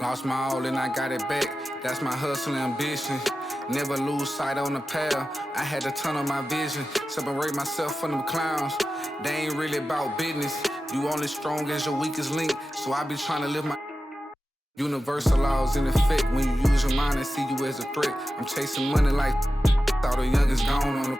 Lost my all and I got it back. That's my hustle and ambition. Never lose sight on the path. I had to turn on my vision. Separate myself from them clowns. They ain't really about business. You only strong as your weakest link. So I be trying to live my universal laws in effect. When you use your mind and see you as a threat. I'm chasing money like all the youngest gone on the.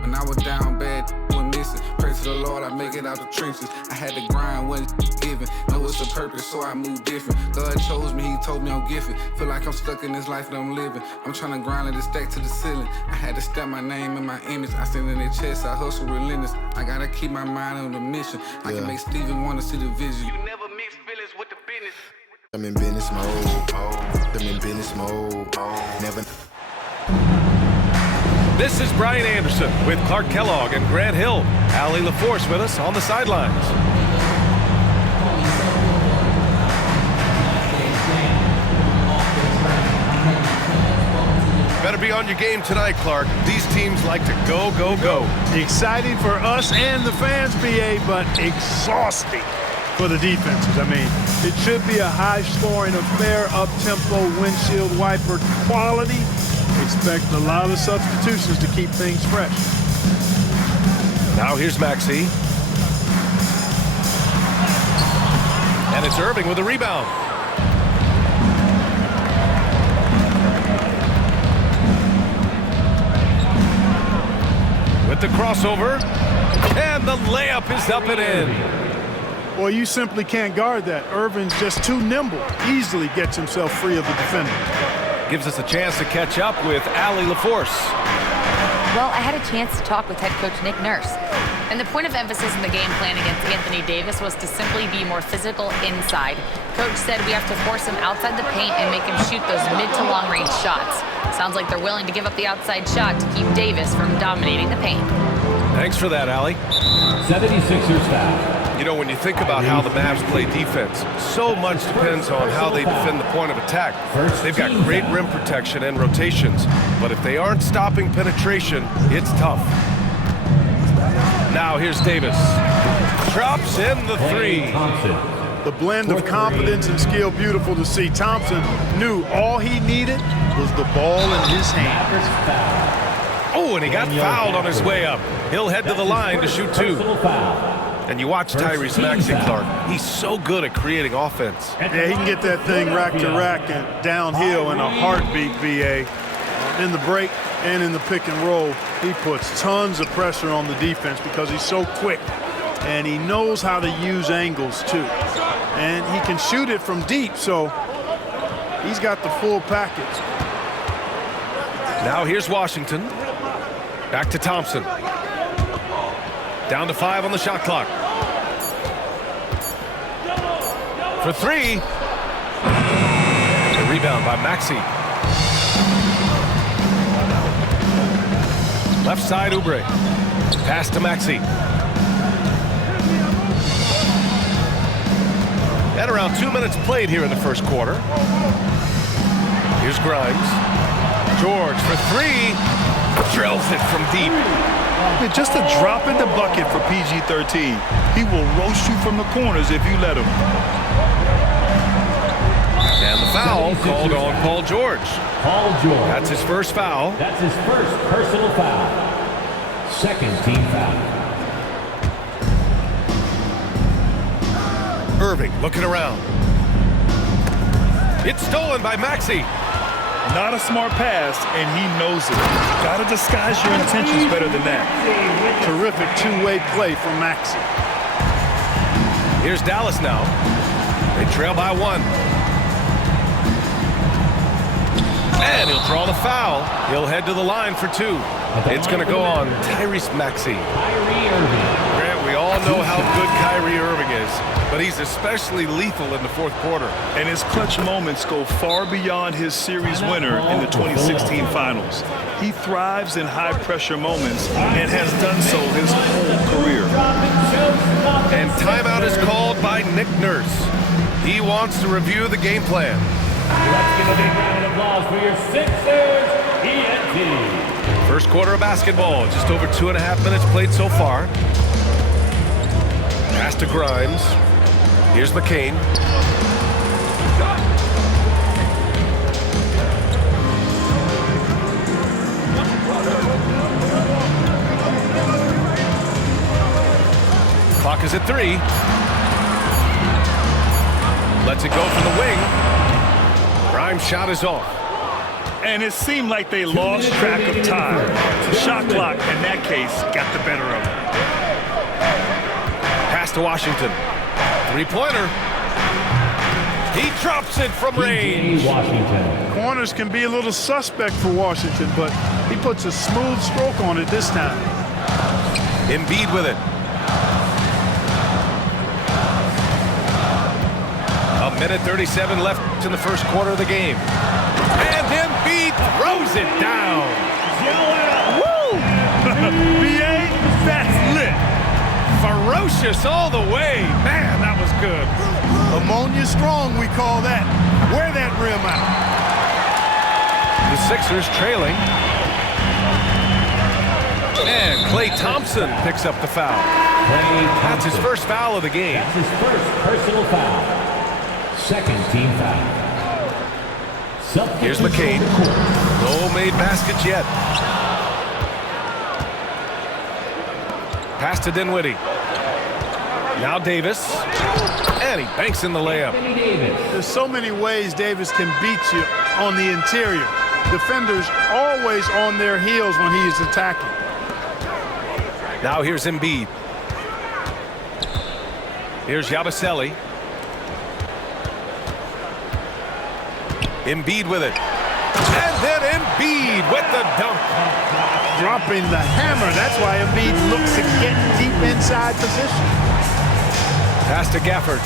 When I was down bad, went missing. Pray to the Lord, I make it out the trenches. I had to grind when it's given. Know it's a purpose, so I move different. God chose me, he told me I'm gifted. Feel like I'm stuck in this life that I'm living. I'm trying to grind and stack to the ceiling. I had to step my name and my image. I stand in their chest, I hustle relentless. I gotta keep my mind on the mission. I can make Steven wanna see the vision. You never mix feelings with the business. I'm in business mode. I'm in business mode. Never. This is Brian Anderson with Clark Kellogg and Grant Hill. Allie LaForce with us on the sidelines. Better be on your game tonight, Clark. These teams like to go, go, go. Exciting for us and the fans, BA, but exhausting for the defenses. I mean, it should be a high-scoring affair, up-tempo, windshield wiper quality. Expect a lot of substitutions to keep things fresh. Now here's Maxey. And it's Irving with a rebound. With the crossover. And the layup is up and in. Well, you simply can't guard that. Irving's just too nimble. Easily gets himself free of the defender. Gives us a chance to catch up with Allie LaForce. Well, I had a chance to talk with head coach Nick Nurse. And the point of emphasis in the game plan against Anthony Davis was to simply be more physical inside. Coach said we have to force him outside the paint and make him shoot those mid to long range shots. Sounds like they're willing to give up the outside shot to keep Davis from dominating the paint. Thanks for that, Allie. 76ers foul. You know, when you think about how the Mavs play defense, so much depends on how they defend the point of attack. They've got great rim protection and rotations, but if they aren't stopping penetration, it's tough. Now here's Davis. Drops in the three. The blend of confidence and skill, beautiful to see. Thompson knew all he needed was the ball in his hand. Oh, and he got fouled on his way up. He'll head to the line to shoot two. And you watch Tyrese Maxey, Clark. He's so good at creating offense. Yeah, he can get that thing rack to rack and downhill in a heartbeat, VA. In the break and in the pick and roll, he puts tons of pressure on the defense because he's so quick. And he knows how to use angles, too. And he can shoot it from deep, so he's got the full package. Now here's Washington. Back to Thompson. Down to 5 on the shot clock. For 3. A rebound by Maxey. Left side, Oubre. Pass to Maxey. At around 2 minutes played here in the first quarter. Here's Grimes. George for 3. Drills it from deep. Just a drop in the bucket for PG-13. He will roast you from the corners if you let him. And the foul called on Paul George. Paul George. That's his first foul. That's his first personal foul. Second team foul. Irving looking around. It's stolen by Maxey. Not a smart pass, and he knows it. Got to disguise your intentions better than that. Terrific two-way play from Maxey. Here's Dallas now. They trail by 1. And he'll draw the foul. He'll head to the line for 2. It's going to go on Tyrese Maxey. Grant, we all know how good Kyrie Irving is, but he's especially lethal in the fourth quarter. And his clutch moments go far beyond his series winner in the 2016 finals. He thrives in high-pressure moments and has done so his whole career. And timeout is called by Nick Nurse. He wants to review the game plan. Let's give a big round of applause for your Sixers, ENT. First quarter of basketball, just over 2.5 minutes played so far. Pass to Grimes. Here's McCain. Clock is at 3. Lets it go from the wing. Grimes' shot is off. And it seemed like they lost track of time. The shot clock, in that case, got the better of it. Pass to Washington. Three-pointer. He drops it from range. Washington. Corners can be a little suspect for Washington, but he puts a smooth stroke on it this time. Embiid with it. A minute 37 left in the first quarter of the game. And Embiid throws it down. Woo! BA, that's lit. Ferocious all the way. Man, that was good. Ammonia strong, we call that. Wear that rim out. The Sixers trailing. And Klay Thompson picks up the foul. That's his first foul of the game. That's his first personal foul. Second team foul. Here's McCade. No made baskets yet. Pass to Dinwiddie. Now Davis. And he banks in the layup. There's so many ways Davis can beat you on the interior. Defenders always on their heels when he is attacking. Now here's Embiid. Here's Yabusele. Embiid with it. And then Embiid with the dunk. Dropping the hammer. That's why Embiid looks to get deep inside position. Pass to Gafford.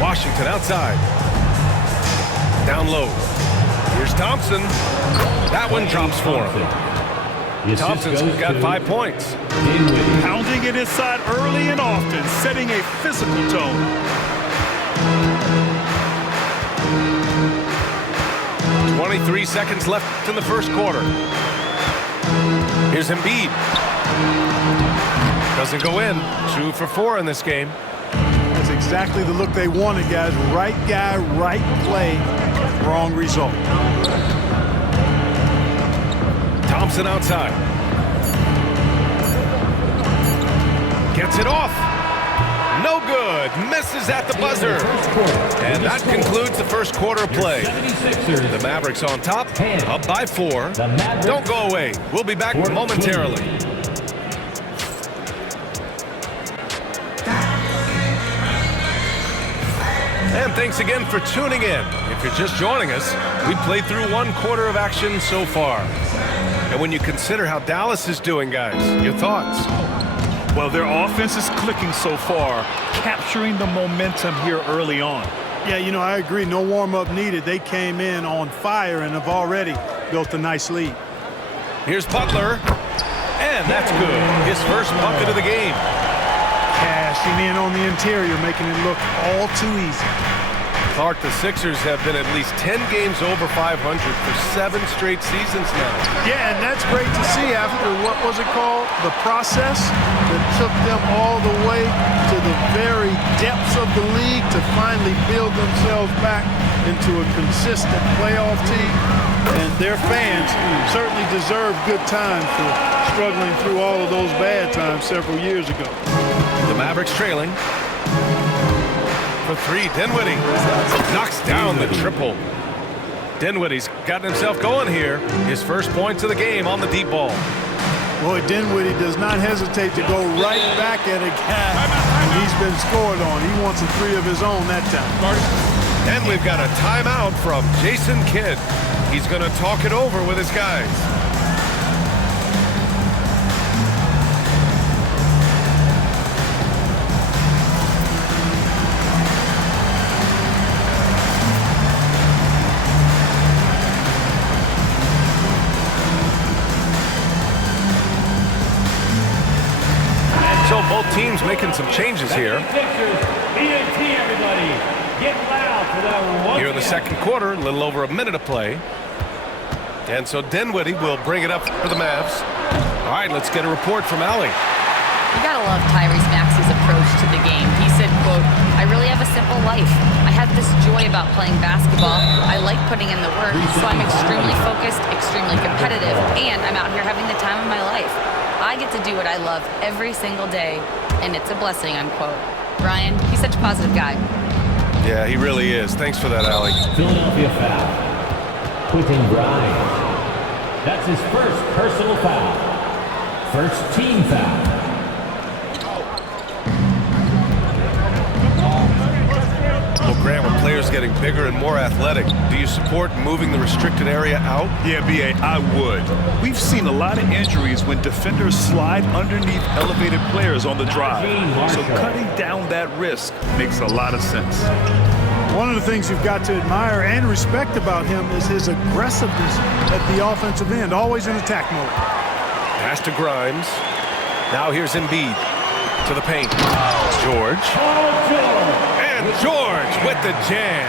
Washington outside. Down low. Here's Thompson. That one drops for him. Thompson's got 5 points. Pounding it inside early and often, setting a physical tone. 23 seconds left in the first quarter. Here's Embiid. Doesn't go in. 2 for 4 in this game. That's exactly the look they wanted, guys. Right guy, right play, wrong result. Thompson outside. Gets it off. No good. Misses at the buzzer. And that concludes the first quarter play. The Mavericks on top, up by 4. Don't go away. We'll be back momentarily. And thanks again for tuning in. If you're just joining us, we played through 1 quarter of action so far. And when you consider how Dallas is doing, guys, your thoughts? Well, their offense is clicking so far, capturing the momentum here early on. Yeah, you know, I agree. No warm-up needed. They came in on fire and have already built a nice lead. Here's Butler. And that's good. His first bucket of the game. Cashing in on the interior, making it look all too easy. Clark, the Sixers have been at least 10 games over 500 for 7 straight seasons now. Yeah, and that's great to see after, what was it called? The process that took them all the way to the very depths of the league to finally build themselves back into a consistent playoff team. And their fans certainly deserve good time for struggling through all of those bad times several years ago. The Mavericks trailing. For 3, Dinwiddie knocks down the triple. Dinwiddie's gotten himself going here. His first points of the game on the deep ball. Boy, Dinwiddie does not hesitate to go right back at a guy he's been scored on. He wants a 3 of his own that time. And we've got a timeout from Jason Kidd. He's going to talk it over with his guys. So both teams making some changes here. Here in the second quarter, a little over a minute of play. And so Dinwiddie will bring it up for the Mavs. All right, let's get a report from Allie. You gotta love Tyrese Maxey's approach to the game. He said, quote, "I really have a simple life. I have this joy about playing basketball. I like putting in the work, so I'm extremely focused, extremely competitive, and I'm out here having the time of my life. I get to do what I love every single day." and it's a blessing, unquote. Brian, he's such a positive guy. Yeah, he really is. Thanks for that, Allie. Philadelphia foul. Quentin Grimes. That's his first personal foul. First team foul. Well, Grant, with players getting bigger and more athletic, do you support moving the restricted area out? Yeah, B.A., I would. We've seen a lot of injuries when defenders slide underneath elevated players on the drive. So cutting down that risk makes a lot of sense. One of the things you've got to admire and respect about him is his aggressiveness at the offensive end, always in attack mode. Pass to Grimes. Now here's Embiid to the paint. George. And George with the jam.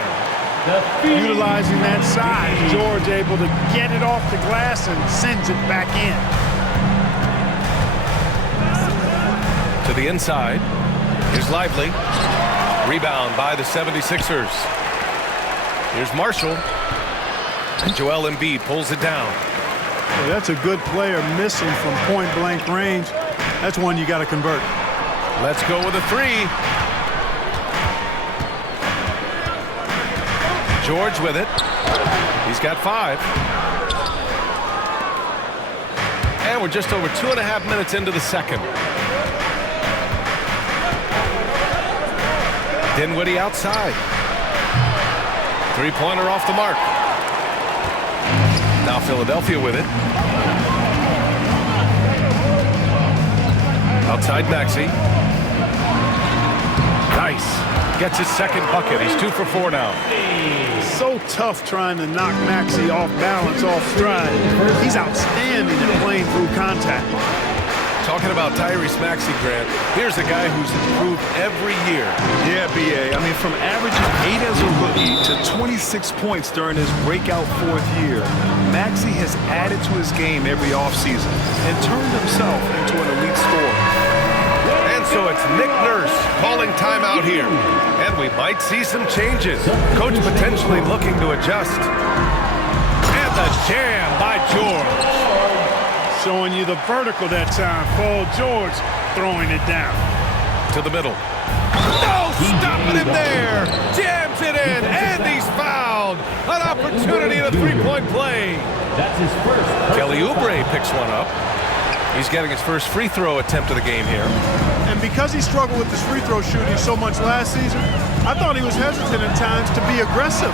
Utilizing that size, George able to get it off the glass and sends it back in. To the inside. Here's Lively. Rebound by the 76ers. Here's Marshall. And Joel Embiid pulls it down. Well, that's a good player missing from point-blank range. That's one you got to convert. Let's go with a three. George with it. He's got 5. And we're just over 2.5 minutes into the second. Dinwiddie outside. Three-pointer off the mark. Now Philadelphia with it. Outside Maxey. Nice. Gets his second bucket. He's 2 for 4 now. So tough trying to knock Maxey off balance, off stride. He's outstanding at playing through contact. Talking about Tyrese Maxey, Grant, here's a guy who's improved every year. Yeah, B.A. I mean, from averaging 8 as a rookie to 26 points during his breakout 4th year, Maxey has added to his game every offseason and turned himself into an elite scorer. And so it's Nick Nurse calling timeout here. And we might see some changes. Coach potentially looking to adjust. And the jam by George. Showing you the vertical that time. Paul George throwing it down. To the middle. No stopping him there. Jams it in, and he's fouled. An opportunity in a three-point play. That's his first. Kelly Oubre picks one up. He's getting his first free throw attempt of the game here. And because he struggled with his free throw shooting so much last season, I thought he was hesitant at times to be aggressive.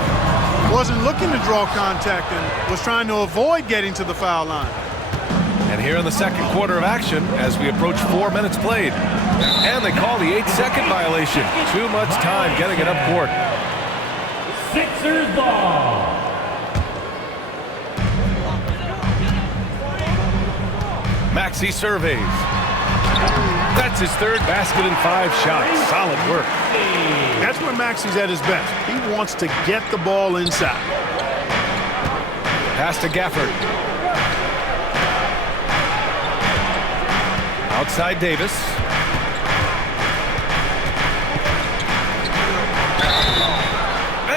Wasn't looking to draw contact and was trying to avoid getting to the foul line. And here in the second quarter of action, as we approach 4 minutes played. And they call the 8-second violation. Too much time getting it up court. Sixers ball. Maxey surveys. That's his third basket in 5 shots. Solid work. That's where Maxey's at his best. He wants to get the ball inside. Pass to Gafford. Outside Davis.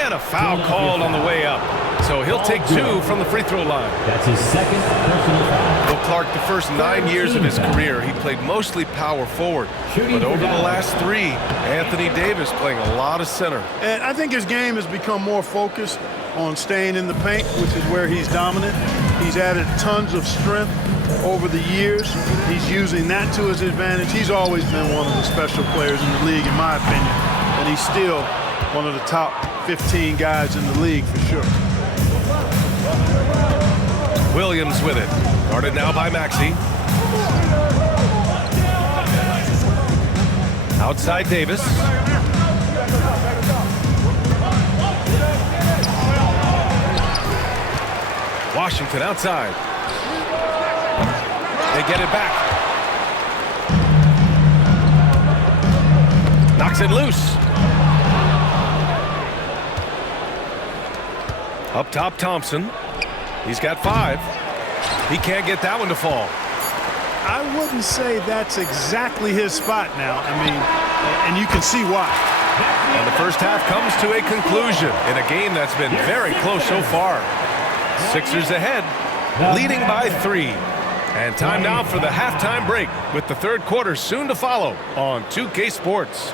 And a foul called on the way up. So he'll take 2 from the free throw line. That's his second personal foul. Will Clark, the first 9 years of his career, he played mostly power forward. But over the last 3, Anthony Davis playing a lot of center. And I think his game has become more focused on staying in the paint, which is where he's dominant. He's added tons of strength over the years. He's using that to his advantage. He's always been one of the special players in the league, in my opinion. And he's still one of the top 15 guys in the league for sure. Williams with it. Guarded now by Maxey. Outside Davis. Washington outside. They get it back. Knocks it loose. Up top, Thompson. He's got 5. He can't get that one to fall. I wouldn't say that's exactly his spot now. I mean, and you can see why. And the first half comes to a conclusion in a game that's been very close so far. Sixers ahead, leading by 3. And time now for the halftime break, with the third quarter soon to follow on 2K Sports.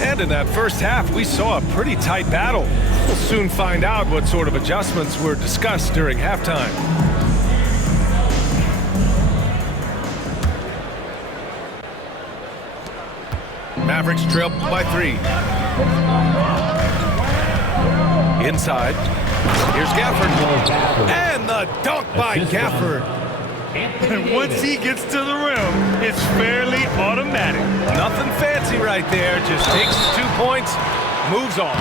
And in that first half, we saw a pretty tight battle. We'll soon find out what sort of adjustments were discussed during halftime. Mavericks trail by 3. Inside. Here's Gafford. And the dunk by Gafford. And once he gets to the rim, it's fairly automatic. Nothing fancy right there. Just takes the 2 points, moves on.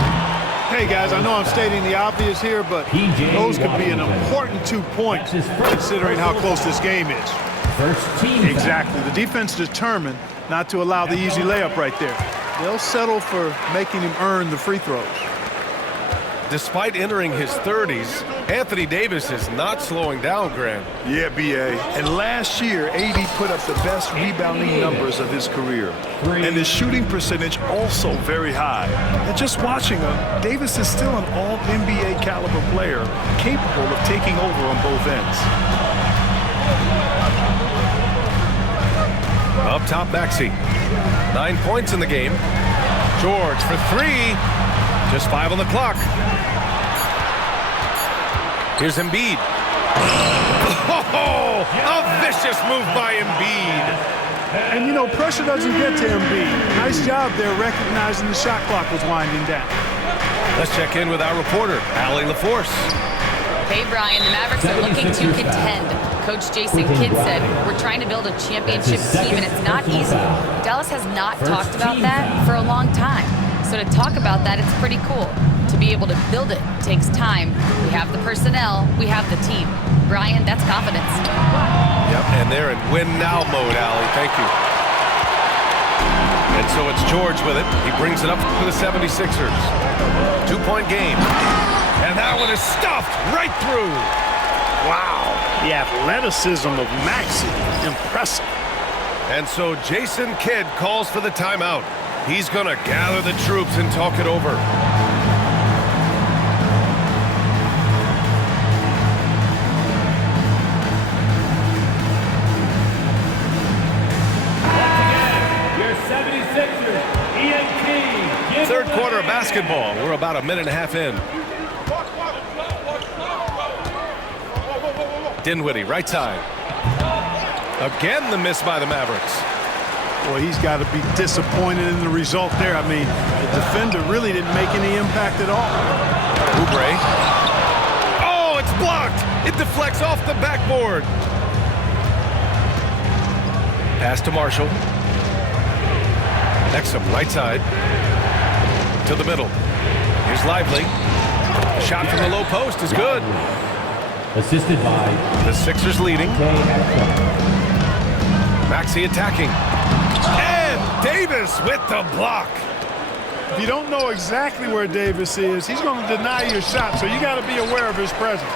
Hey, guys, I know I'm stating the obvious here, but those could be an important 2 points considering how close this game is. First team. Exactly. The defense determined not to allow the easy layup right there. They'll settle for making him earn the free throws. Despite entering his 30s, Anthony Davis is not slowing down, Grant. Yeah, B.A. And last year, AD put up the best rebounding numbers of his career. And his shooting percentage also very high. And just watching him, Davis is still an all-NBA caliber player, capable of taking over on both ends. Up top, Maxey. 9 points in the game. George for 3. Just 5 on the clock. Here's Embiid. Oh, a vicious move by Embiid. And, you know, pressure doesn't get to Embiid. Nice job there recognizing the shot clock was winding down. Let's check in with our reporter, Allie LaForce. Hey, Brian, the Mavericks are looking to contend. Coach Jason Kidd said, we're trying to build a championship team, and it's not easy. Dallas has not talked about that for a long time. So to talk about that, it's pretty cool. To be able to build it takes time. We have the personnel, we have the team. Brian, that's confidence. Yep, and they're in win-now mode, Allie. Thank you. And so it's George with it. He brings it up for the 76ers. 2-point game. And that one is stuffed right through. Wow. The athleticism of Maxey. Impressive. And so Jason Kidd calls for the timeout. He's going to gather the troops and talk it over. Third quarter of basketball. We're about a minute and a half in. Dinwiddie, right side. Again, the miss by the Mavericks. Boy, he's got to be disappointed in the result there. I mean, the defender really didn't make any impact at all. Oubre. Oh, it's blocked. It deflects off the backboard. Pass to Marshall. Exum, right side. To the middle. Here's Lively. Shot from the low post is good. Assisted by the Sixers leading. Maxey attacking. And Davis with the block. If you don't know exactly where Davis is, he's going to deny your shot, so you got to be aware of his presence.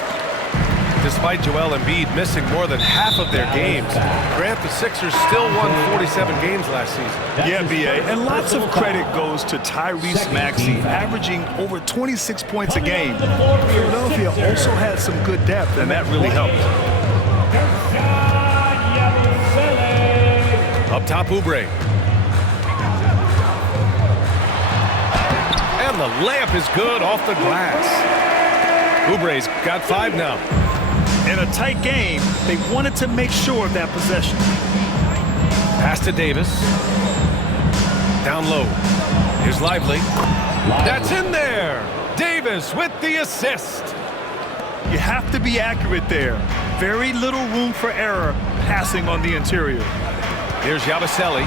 Despite Joel Embiid missing more than half of their games, Grant, the Sixers still won 47 games last season. Yeah, B.A. And lots of credit goes to Tyrese Maxey, averaging over 26 points a game. Philadelphia also had some good depth, and that really helped. Up top, Oubre. And the layup is good off the glass. Oubre's got 5 now. In a tight game, they wanted to make sure of that possession. Pass to Davis. Down low. Here's Lively. That's in there. Davis with the assist. You have to be accurate there. Very little room for error passing on the interior. Here's Yabusele.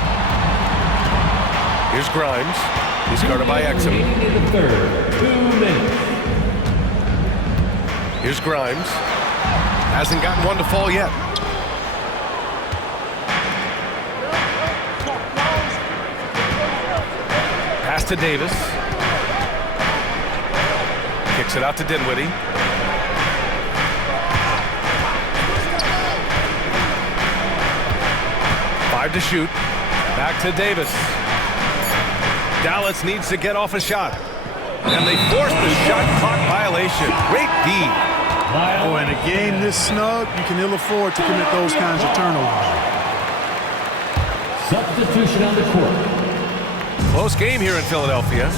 Here's Grimes. He's guarded by Exum. in the third. 2 minutes. Here's Grimes. Hasn't gotten one to fall yet. Pass to Davis. Kicks it out to Dinwiddie. 5 to shoot. Back to Davis. Dallas needs to get off a shot. And they force the shot clock violation. Great D. Oh, in a game this snug, you can ill afford to commit those kinds of turnovers. Substitution on the court. Close game here in Philadelphia.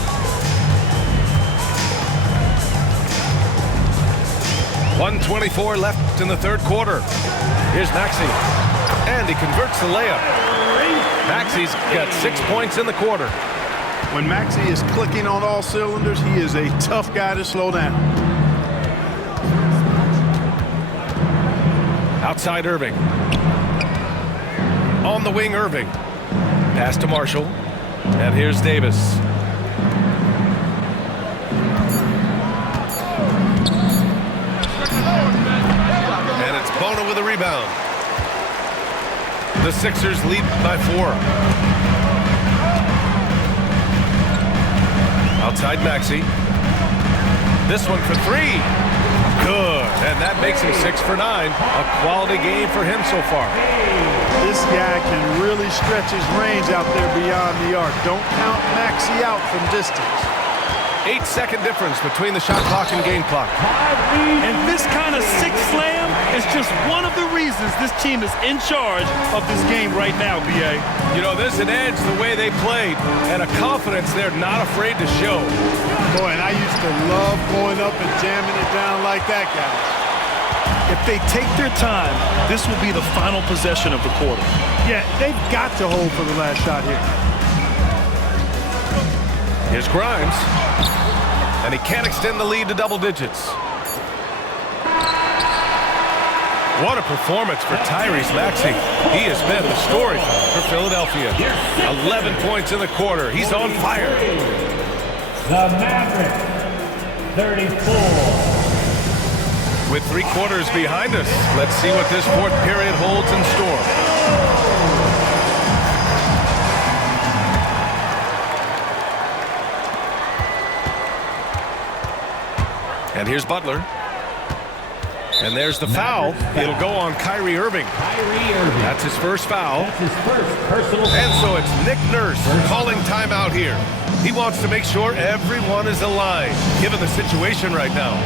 .124 left in the third quarter. Here's Maxey. And he converts the layup. Maxey's got 6 points in the quarter. When Maxey is clicking on all cylinders, he is a tough guy to slow down. Outside Irving. On the wing, Irving. Pass to Marshall. And here's Davis. And it's Bona with a rebound. The Sixers lead by 4. Outside Maxey. This one for 3. Good. And that makes him 6 for 9. A quality game for him so far. This guy can really stretch his range out there beyond the arc. Don't count Maxey out from distance. 8-second difference between the shot clock and game clock. And this kind of six slam is just one of the reasons this team is in charge of this game right now, B.A. You know, there's an edge the way they played and a confidence they're not afraid to show. Boy, and I used to love going up and jamming it down like that, guys. If they take their time, this will be the final possession of the quarter. Yeah, they've got to hold for the last shot here. Here's Grimes. And he can't extend the lead to double digits. What a performance for Tyrese Maxey. He has been the story for Philadelphia. 11 points in the quarter. He's on fire. The Mavericks, 34. With 3 quarters behind us, let's see what this fourth period holds in store. And here's Butler. And there's the foul. It'll go on Kyrie Irving. That's his first foul. That's his first personal foul. And so it's Nick Nurse calling timeout here. He wants to make sure everyone is aligned, given the situation right now.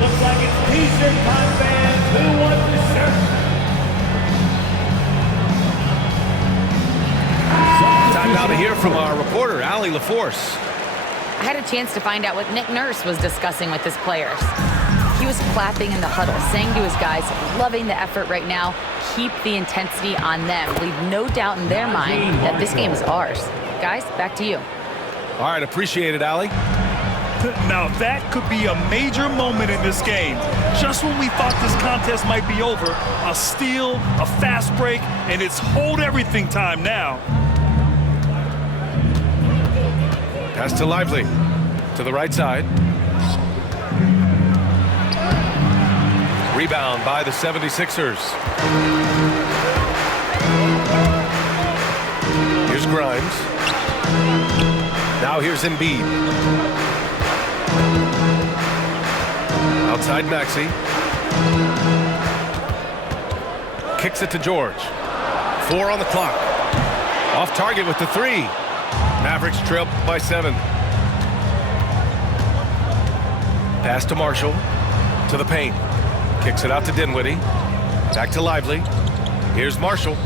Looks like it's T-shirt time, fans. Who wants the shirt? Time now to hear from our reporter, Allie LaForce. I had a chance to find out what Nick Nurse was discussing with his players. He was clapping in the huddle, saying to his guys, loving the effort right now, keep the intensity on them. Leave no doubt in their mind that this game is ours. Guys, back to you. All right, appreciate it, Allie. Now that could be a major moment in this game. Just when we thought this contest might be over, a steal, a fast break, and it's hold everything time now. Pass to Lively. To the right side. Rebound by the 76ers. Here's Grimes. Now here's Embiid. Outside Maxey. Kicks it to George. 4 on the clock. Off target with the 3. Mavericks trail by 7. Pass to Marshall. To the paint. Kicks it out to Dinwiddie. Back to Lively. Here's Marshall.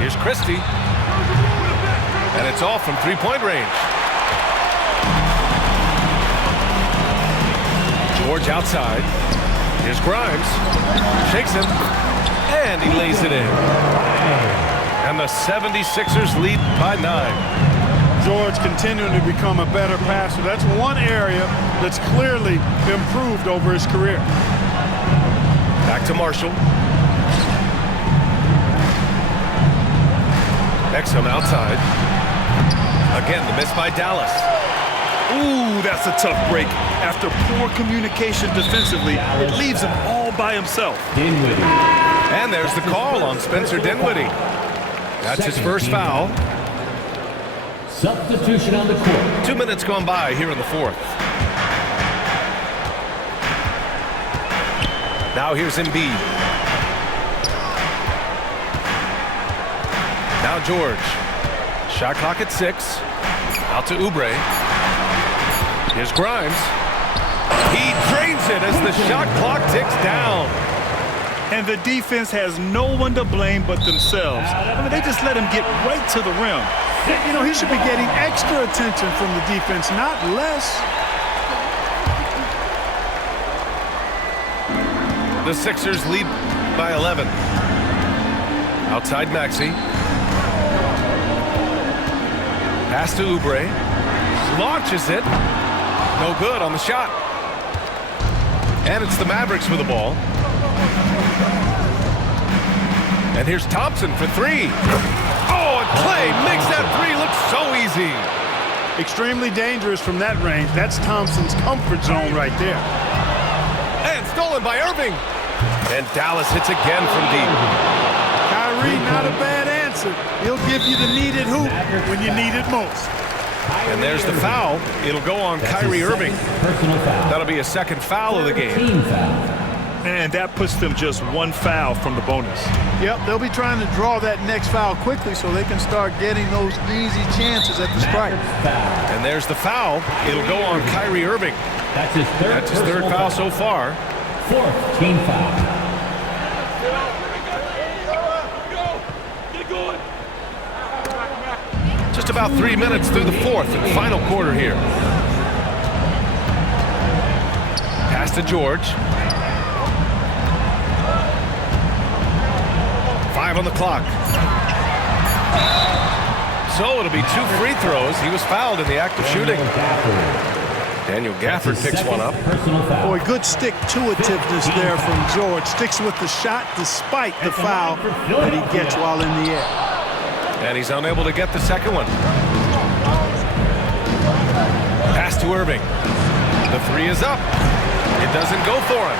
Here's Christie. And it's off from 3-point range. George outside. Here's Grimes. Shakes him. And he lays it in. And the 76ers lead by 9. George continuing to become a better passer. That's one area that's clearly improved over his career. Back to Marshall. Exum outside. Again, the miss by Dallas. Ooh, that's a tough break. After poor communication defensively, it leaves him all by himself. Dinwiddie. And there's the call on Spencer Dinwiddie. That's his first foul. Substitution on the court. 2 minutes gone by here in the fourth. Now here's Embiid. Now George. Shot clock at 6. Out to Oubre. Here's Grimes. He drains it as the shot clock ticks down. And the defense has no one to blame but themselves. I mean, they just let him get right to the rim. You know, he should be getting extra attention from the defense, not less. The Sixers lead by 11. Outside Maxey. Pass to Oubre. Launches it. No good on the shot. And it's the Mavericks with the ball. And here's Thompson for 3. Oh, and Clay makes that 3 look so easy. Extremely dangerous from that range. That's Thompson's comfort zone right there. And stolen by Irving. And Dallas hits again from deep. Kyrie, not a bad answer. He'll give you the needed hoop when you need it most. And there's the foul. It'll go on Kyrie Irving. Personal foul. That'll be a second foul of the game. Team foul. And that puts them just one foul from the bonus. Yep, they'll be trying to draw that next foul quickly so they can start getting those easy chances at the strike. Foul. And there's the foul. It'll go on Kyrie Irving. That's his third foul so far. Fourth team foul. Just about 3 minutes through the fourth and final quarter here. Pass to George. 5 on the clock. So it'll be 2 free throws. He was fouled in the act of shooting. Daniel Gafford picks one up. Boy, good stick-to-itiveness there from George. Sticks with the shot despite the foul that he gets while in the air. And he's unable to get the second one. Pass to Irving. The 3 is up. It doesn't go for him.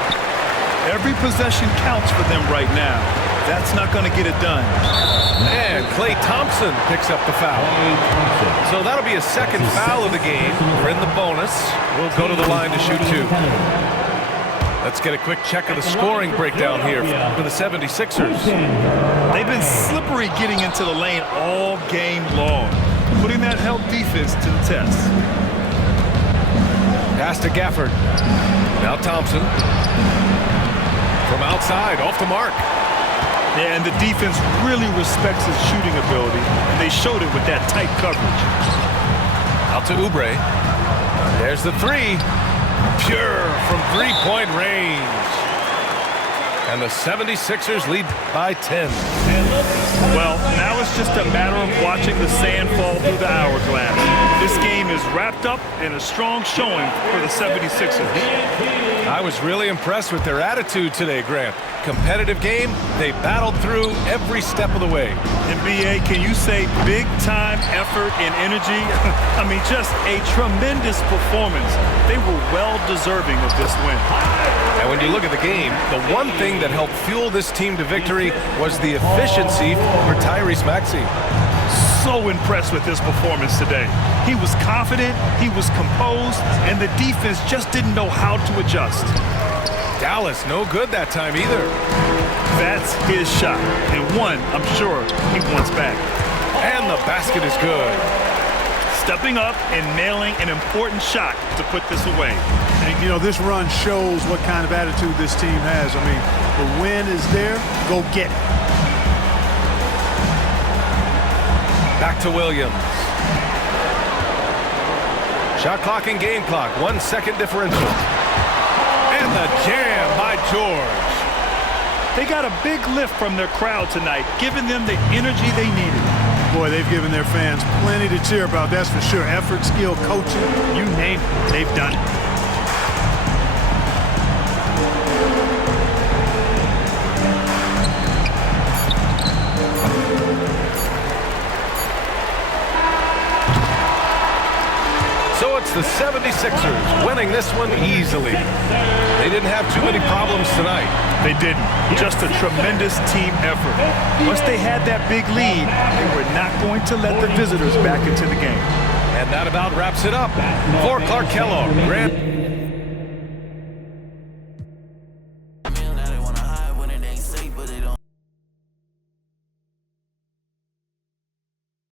Every possession counts for them right now. That's not going to get it done. And Klay Thompson picks up the foul. So that'll be a second foul of the game. We're in the bonus. We'll go to the line to shoot 2. Let's get a quick check of the scoring breakdown here for the 76ers. They've been slippery getting into the lane all game long, putting that help defense to the test. Pass to Gafford. Now Thompson. From outside, off the mark. Yeah, and the defense really respects his shooting ability, and they showed it with that tight coverage. Out to Oubre. There's the 3. Pure from three-point range. And the 76ers lead by 10. Well, now it's just a matter of watching the sand fall through the hourglass. This game is wrapped up in a strong showing for the 76ers. I was really impressed with their attitude today, Grant. Competitive game, they battled through every step of the way. NBA, can you say big-time effort and energy? I mean, just a tremendous performance. They were well-deserving of this win. And when you look at the game, the one thing that helped fuel this team to victory was the efficiency for Tyrese Maxey. So impressed with his performance today. He was confident, he was composed, and the defense just didn't know how to adjust. Dallas, no good that time either. That's his shot, and one I'm sure he wants back. And the basket is good. Stepping up and nailing an important shot to put this away. And, you know, this run shows what kind of attitude this team has. I mean, the win is there, go get it. Back to Williams. Shot clock and game clock, 1 second differential. And the jam by George. They got a big lift from their crowd tonight, giving them the energy they needed. Boy, they've given their fans plenty to cheer about, that's for sure. Effort, skill, coaching, you name it, they've done it. it's the 76ers winning this one easily. They didn't have too many problems tonight. They didn't. Just a tremendous team effort. Once they had that big lead, they were not going to let the visitors back into the game. And that about wraps it up. For Clark Kellogg, Grant